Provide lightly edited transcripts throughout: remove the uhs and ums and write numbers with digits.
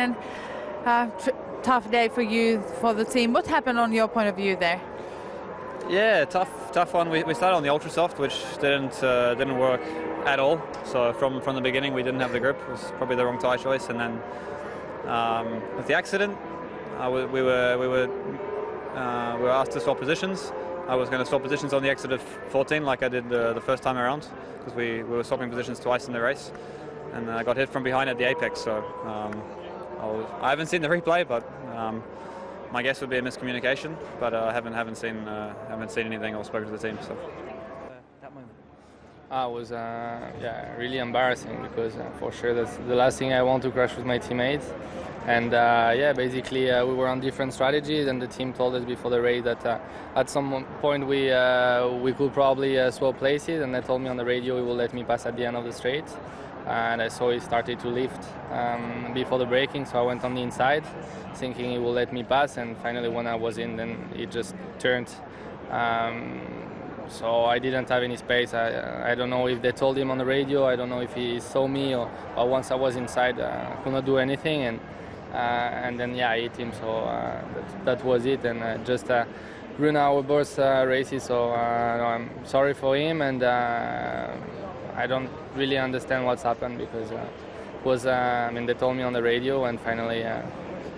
And tough day for you, for the team. What happened on your point of view there? Yeah, tough one. We started on the ultra soft, which didn't work at all. So from the beginning, we didn't have the grip. It was probably the wrong tyre choice. And then with the accident, we were asked to swap positions. I was going to swap positions on the exit of 14, like I did the first time around, because we were swapping positions twice in the race, and I got hit from behind at the apex. So I haven't seen the replay, but my guess would be a miscommunication. But I haven't seen anything or spoken to the team. So that moment. It was really embarrassing, because for sure that's the last thing I want to crash with my teammates. And basically we were on different strategies, and the team told us before the race that at some point we could probably swap places, and they told me on the radio he will let me pass at the end of the straight. And I saw he started to lift before the braking, so I went on the inside thinking he will let me pass, and finally when I was in, then he just turned. So I didn't have any space. I don't know if they told him on the radio, I don't know if he saw me, or once I was inside I could not do anything, and then I hit him, so that was it, and just ruined our both races. So I'm sorry for him, and I don't really understand what's happened, because it was they told me on the radio, and finally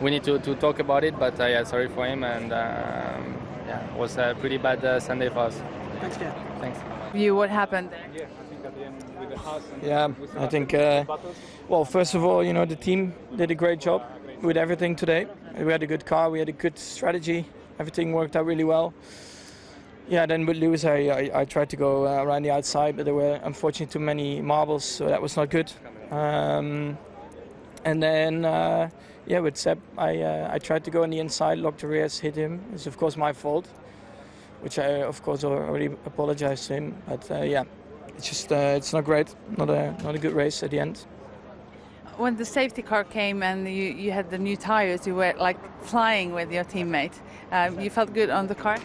we need to talk about it, but sorry for him, and it was a pretty bad Sunday for us. Thanks, Ken. Thanks. What happened? Yeah, I think, well, first of all, the team did a great job with everything today. We had a good car, we had a good strategy, everything worked out really well. Yeah, then with Lewis, I tried to go around the outside, but there were unfortunately too many marbles, so that was not good. And then, with Seb, I tried to go on the inside, locked the rears, hit him. It's of course my fault, which I of course already apologized to him. But it's just it's not great, not a good race at the end. When the safety car came and you had the new tires, you were like flying with your teammate. You felt good on the car?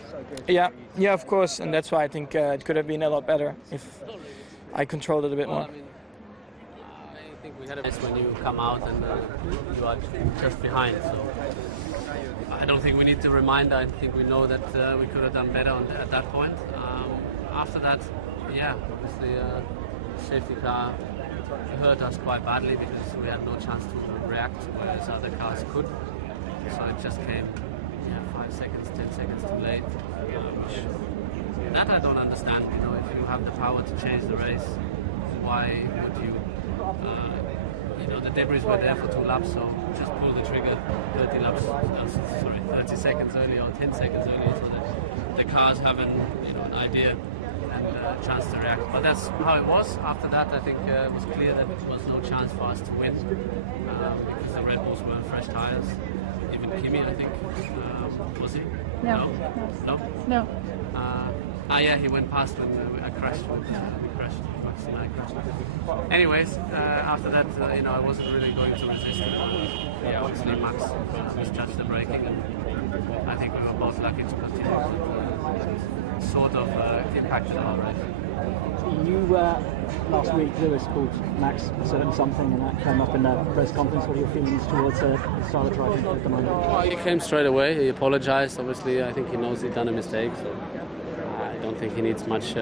Yeah, of course, and that's why I think it could have been a lot better if I controlled it a bit more. I think we had a nice when you come out and you are just behind. So I don't think we need to remind. I think we know that we could have done better at that point. After that, obviously safety car hurt us quite badly, because we had no chance to react, whereas other cars could. So it just came 5 seconds, 10 seconds too late. That I don't understand. If you have the power to change the race, why would you? The debris were there for 2 laps, so just pull the trigger 30 seconds earlier or 10 seconds earlier, so that the cars have an idea and a chance to react. But that's how it was. After that, I think it was clear that there was no chance for us to win, because the Red Bulls were on fresh tires. Even Kimi, I think, was he? No. He went past when I crashed. We crashed. And I crashed. Anyways, after that, I wasn't really going to resist. Obviously Max misjudged the braking, and I think we were both lucky to continue. Sort of impacted our race. Last week, Lewis called Max a certain something, and that came up in that press conference. What are your feelings towards the style of driving at the moment? Well, he came straight away. He apologized. Obviously, I think he knows he'd done a mistake, so I don't think he needs much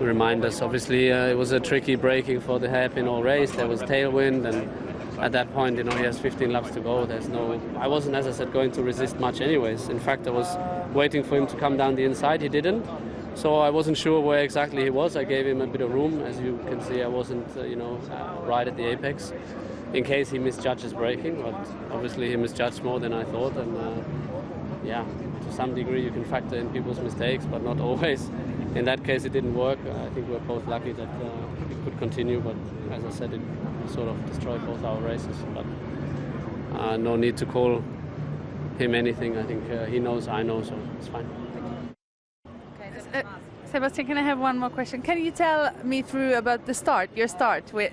reminders. Obviously, it was a tricky braking for the hairpin all race. There was tailwind, and at that point, he has 15 laps to go. I wasn't, as I said, going to resist much anyways. In fact, I was waiting for him to come down the inside. He didn't. So I wasn't sure where exactly he was. I gave him a bit of room. As you can see, I wasn't, right at the apex, in case he misjudges braking. But obviously he misjudged more than I thought. And to some degree you can factor in people's mistakes, but not always. In that case, it didn't work. I think we're both lucky that it could continue. But as I said, it sort of destroyed both our races. But no need to call him anything. I think he knows, I know, so it's fine. Sebastian, can I have one more question? Can you tell me through about your start with,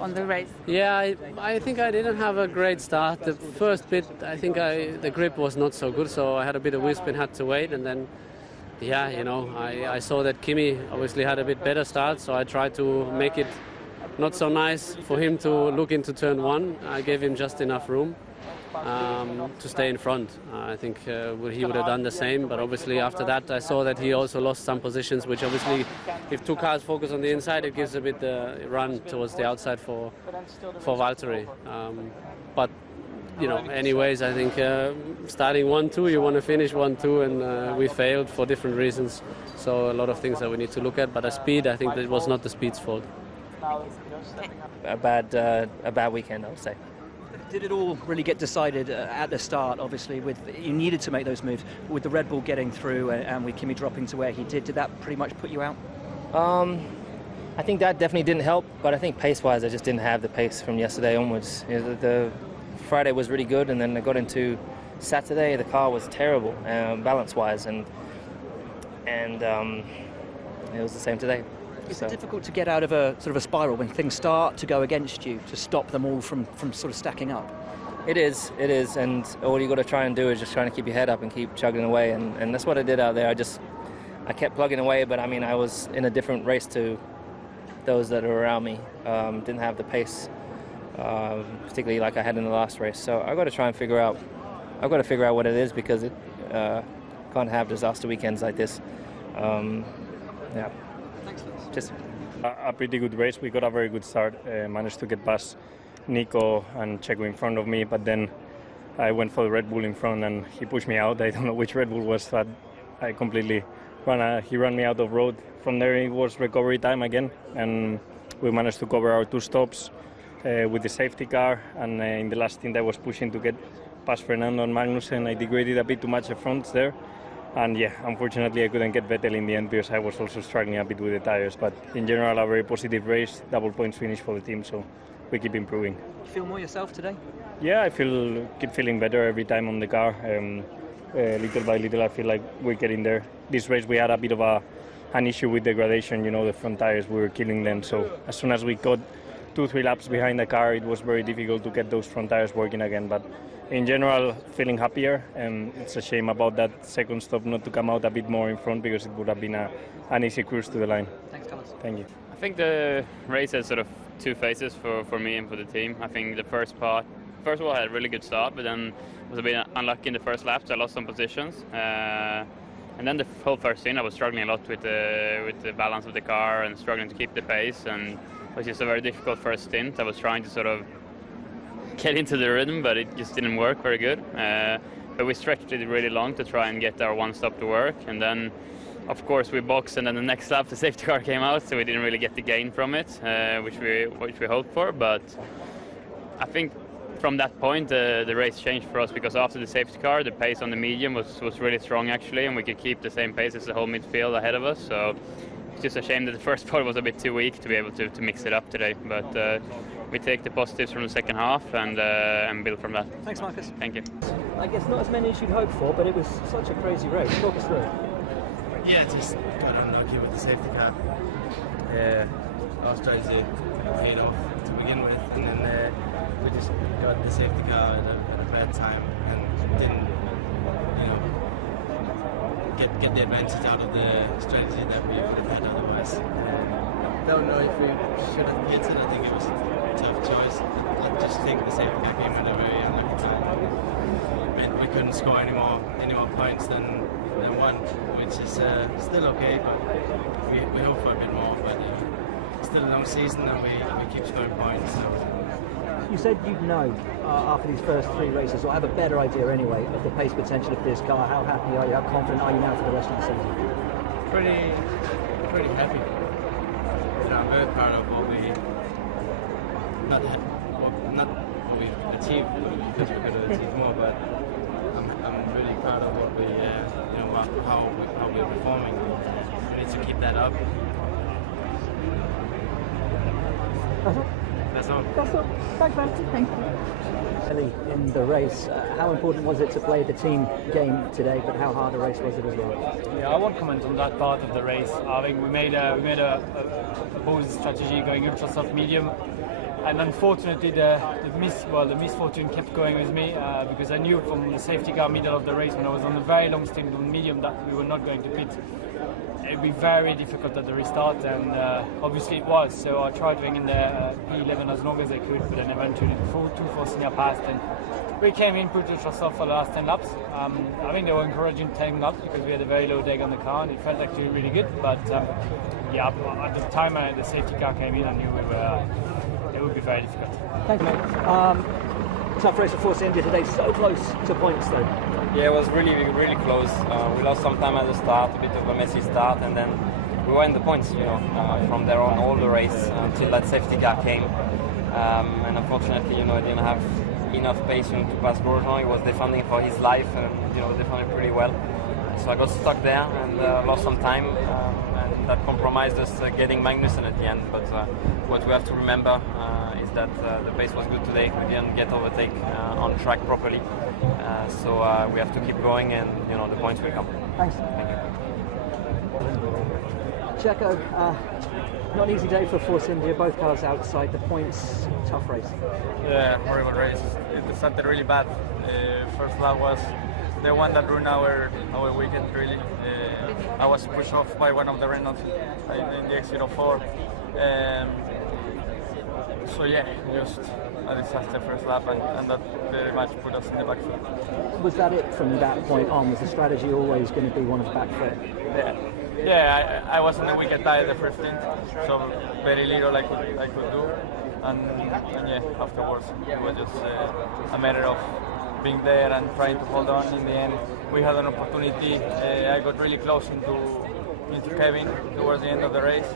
on the race? Yeah, I think I didn't have a great start. The first bit, I think the grip was not so good, so I had a bit of wisp and had to wait. And then, I saw that Kimi obviously had a bit better start, so I tried to make it not so nice for him to look into turn 1. I gave him just enough room to stay in front. I think he would have done the same, but obviously after that I saw that he also lost some positions, which obviously if 2 cars focus on the inside, it gives a bit run towards the outside for Valtteri. But you know, anyways, I think starting 1-2, you want to finish 1-2, and we failed for different reasons. So a lot of things that we need to look at. But the speed, I think that it was not the speed's fault. A bad weekend, I would say. Did it all really get decided at the start? Obviously, with you needed to make those moves. With the Red Bull getting through and with Kimi dropping to where he did that pretty much put you out? I think that definitely didn't help, but I think pace-wise, I just didn't have the pace from yesterday onwards. You know, the Friday was really good, and then I got into Saturday. The car was terrible, balance-wise, and it was the same today. Is it difficult to get out of a sort of a spiral when things start to go against you, to stop them all from sort of stacking up? It is, and all you got to try and do is just trying to keep your head up and keep chugging away, and that's what I did out there. I kept plugging away, but I mean, I was in a different race to those that are around me. Didn't have the pace, particularly like I had in the last race. So I've got to try and figure out what it is, because it can't have disaster weekends like this. Yeah. Thanks, Liz. Just a pretty good race. We got a very good start. Managed to get past Nico and Checo in front of me, but then I went for the Red Bull in front and he pushed me out. I don't know which Red Bull was that. I completely he ran me out of road. From there it was recovery time again, and we managed to cover our 2 stops with the safety car, and in the last stint I was pushing to get past Fernando and Magnussen. I degraded a bit too much the fronts there, and yeah, unfortunately I couldn't get Vettel in the end because I was also struggling a bit with the tires. But in general, a very positive race, double points finish for the team, so we keep improving. You feel more yourself today? Yeah, I keep feeling better every time on the car. Little by little I feel like we're getting there. This race we had a bit of an issue with degradation, you know, the front tires, we were killing them. So as soon as we got 2-3 laps behind the car, it was very difficult to get those front tires working again. But in general, feeling happier. It's a shame about that second stop not to come out a bit more in front, because it would have been an easy cruise to the line. Thanks, Carlos. Thank you. I think the race has sort of 2 phases for me and for the team. I think the first of all, I had a really good start, but then was a bit unlucky in the first lap, so I lost some positions. And then the whole first stint, I was struggling a lot with the balance of the car and struggling to keep the pace, and it was just a very difficult first stint. I was trying to sort of get into the rhythm, but it just didn't work very good. But we stretched it really long to try and get our 1 stop to work, and then of course we boxed, and then the next lap the safety car came out, so we didn't really get the gain from it, which we hoped for. But I think from that point the race changed for us, because after the safety car the pace on the medium was really strong actually, and we could keep the same pace as the whole midfield ahead of us. So it's just a shame that the first part was a bit too weak to be able to mix it up today, but we take the positives from the second half and build from that. Thanks, Marcus. Thank you. I guess not as many as you'd hoped for, but it was such a crazy race. Talk us through. Yeah, just got unlucky with the safety car. Our strategy paid off to begin with, and then we just got the safety car at a bad time and didn't, you know, get the advantage out of the strategy that we would have had otherwise. Don't know if we should have pitted. I think it was a tough choice. I just think the safety car came at a very unlucky time. We couldn't score any more points than 1, which is still okay, but we hope for a bit more. But still a long season, and we keep scoring points. So. You said you'd know after these first 3 races, or have a better idea anyway, of the pace potential of this car. How happy are you? How confident are you now for the rest of the season? Pretty happy. You know, I'm very proud of what we not what we achieved, because we could have achieved more. But I'm really proud of what we how we're performing. We need to keep that up. That's all. Thanks, man. Thank you. Early in the race, how important was it to play the team game today, but how hard a race was it as well? Yeah, I won't comment on that part of the race. I think we made a bold strategy going ultra soft medium, and unfortunately the misfortune kept going with me, because I knew from the safety car middle of the race, when I was on a very long stint on medium, that we were not going to pit. it'd be very difficult at the restart, and obviously it was. So I tried to hang in there P11 as long as I could, but then eventually two Force India passed, and we came in pretty much ourselves for the last 10 laps. I think they were encouraging 10 laps because we had a very low deck on the car, and it felt actually really good. But yeah, at the time the safety car came in, I knew it would be very difficult. Thank you, mate. Tough race for Force India today, so close to points though. Yeah, it was really, really close. We lost some time at the start, a bit of a messy start, and then we were in the points, from there on all the race until that safety car came. And unfortunately, I didn't have enough pace to pass Grosjean. He was defending for his life and, defended pretty well. So I got stuck there and lost some time, and that compromised us getting Magnussen at the end. But what we have to remember is that the pace was good today. We didn't get overtake on track properly. So we have to keep going, and the points will come. Thanks. Thank you. Checo, not an easy day for Force India. Both cars outside the points. Tough race. Yeah, horrible race. It started really bad. First lap was the one that ruined our weekend, really. I was pushed off by one of the Renaults in the exit of 4. So yeah, just a disaster first lap, and that very much put us in the back foot. Was that it from that point on? Was the strategy always going to be one of the back foot? Yeah, I was in the wicket tie the first stint, so very little I could do, and yeah, afterwards it was just a matter of being there and trying to hold on. In the end, we had an opportunity. I got really close into Kevin towards the end of the race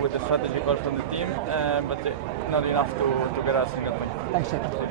with the strategy call from the team, but not enough to get us in that point. Thanks, Sebastian.